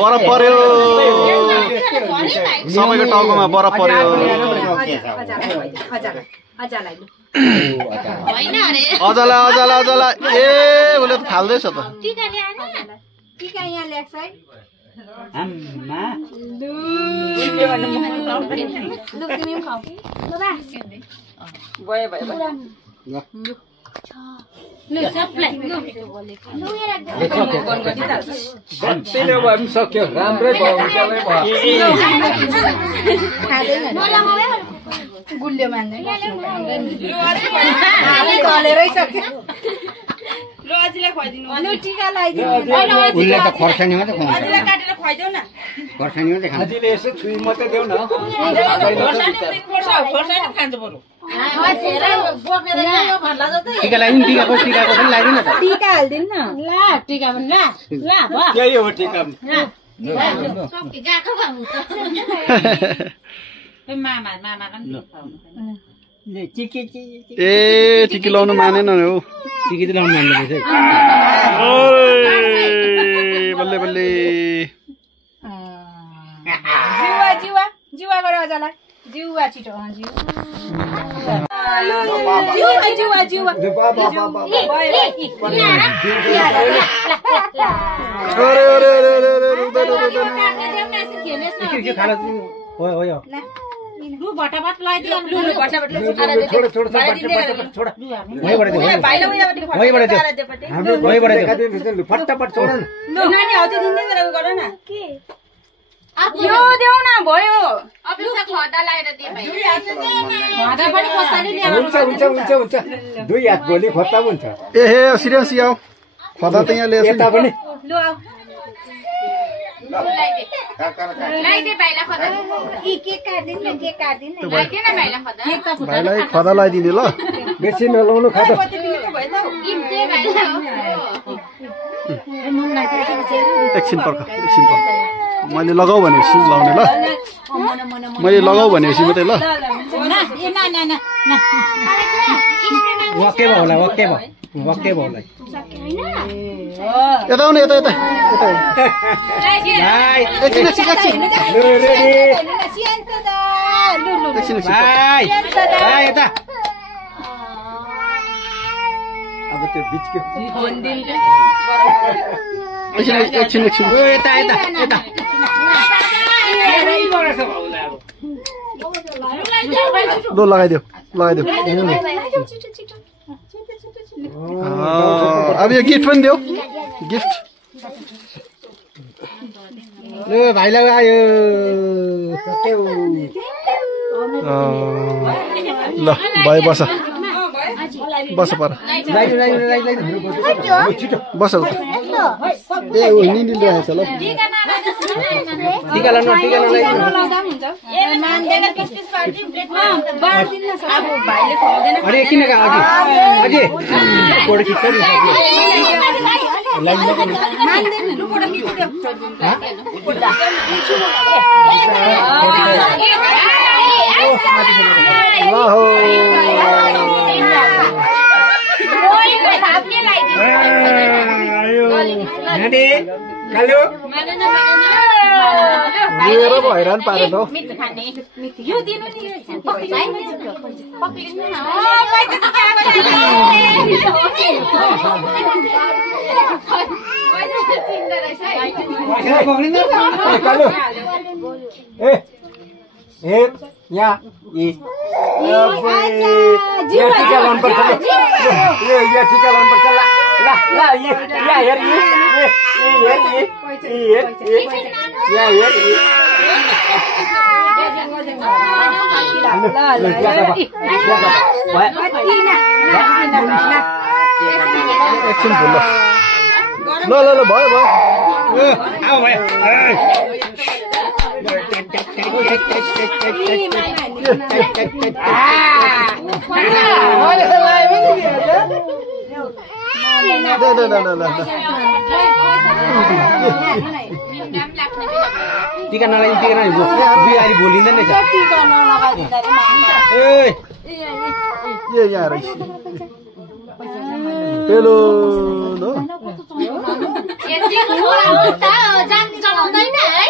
बरफ पर्यो सबैको टाउकोमा बरफ पर्यो अजला ए उसले त फाल्दैछ त सक्यो राम्रै गुल्यो मान्दै टीका लगाइदिनु खोर्सानी मात्रै खुवाइदेऊ न खोर्सानी मात्रै खान्छ यसो छुई मात्रै देऊ न टीका लगाइदिनु टीकाको पनि लगाइदिनु न टीका हालिदिनु न ल टीका पनि ल यही हो टीका ए टिकी लाउनु मानेन हौ टिकी त लाउनु मान्दैन बल्ले बल्ले जिवा जिवा जिवा गर अजला जिवा छिटो जिवा जिवा लु भटाभट लगाइदियो लु भटाभट छोड फटाफट छोड लु नानी हजुर दिँदै गर न के यो देऊ न भयो अफिसमा खडा लाएर दिए भाइ खडा पनि कसरी ल्याएर हुन्छ दुई हात गोली खत्तम हुन्छ ए हे सिरियस याउ खदा त यहाँ ल्याछ यता पनि लु आउ लाइदे भाइला खदा के काट्दिन लाइदे न भाइला खदा भाइलाई खदा लगाइदिने ल बेसी नलाउनु खदा एकछिन पर्ख मैले लगाऊ भनेपछि लाउने ल मैले लगाऊ भनेपछि मात्रै ल वके भयो होला यता आउने यता अब त्यो बिचको एकछिन ल लगाइदेऊ अब यो गिफ्ट पनि देऊ गिफ्ट ल भाइलाई आयो ल भाइ बस पर बस ए निनी रहेछ ल टीका लाउनु अरे किन अघि फोटो खिच्छ हैरान पारेन हौ यहाँ टीका लाउनु पर्छ टीका लाउनु पर्छ एकछिन भुल ल भयो टिका नलाइ बिहारी बोलिँदैन रहेछ टिका नलगाइदिँदाखेरि मान्छ ए ए यहाँ रहेछ पेलो हो यतिको छोरा हो त जात जलाउँदैन है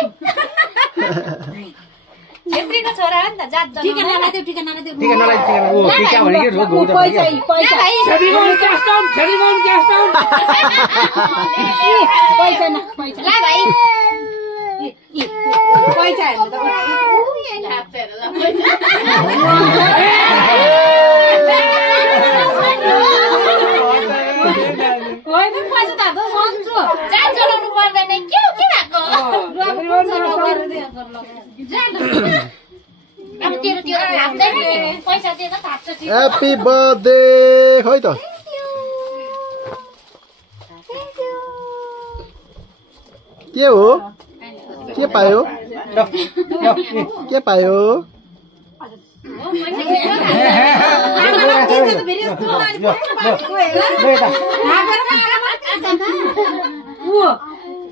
छेत्रीको छोरा हो नि त जात जलाउँदैन टिका नलाइदेऊ टिका नलाइ ओ टिका भनेको रोग हो पैसा न पैसा ला भाइ पैसा हेर्नु त जात जलाउनु पर्दैन के भएको अब तेरो त्यो थाप्दैन नि पैसा दिएर थाप्छ ह्यापी बर्थडे खै त के हो के पायो के पायो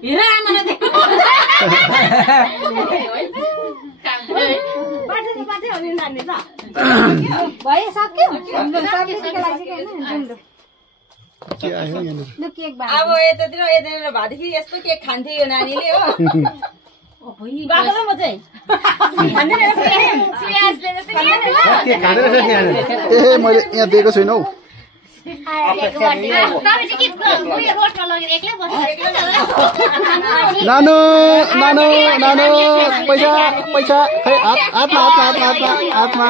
हेर आमालाई भयो सक्यो अब यतातिर भएदेखि यस्तो केक खान्थ्यो यो नानीले हो बाटो म चाहिँ ए मैले यहाँ दिएको छैन हौ नानु नानु नानु पैसा पैसा खै हातमा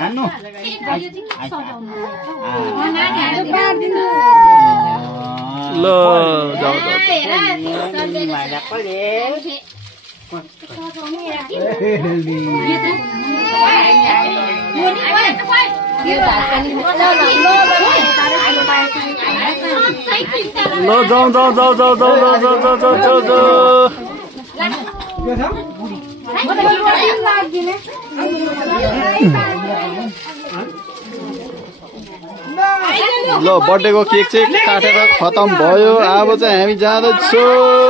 नानु ल जाऊ ल जाऊ ल बर्थडेको केक चाहिँ काटेर खतम भयो अब चाहिँ हामी जाँदैछौँ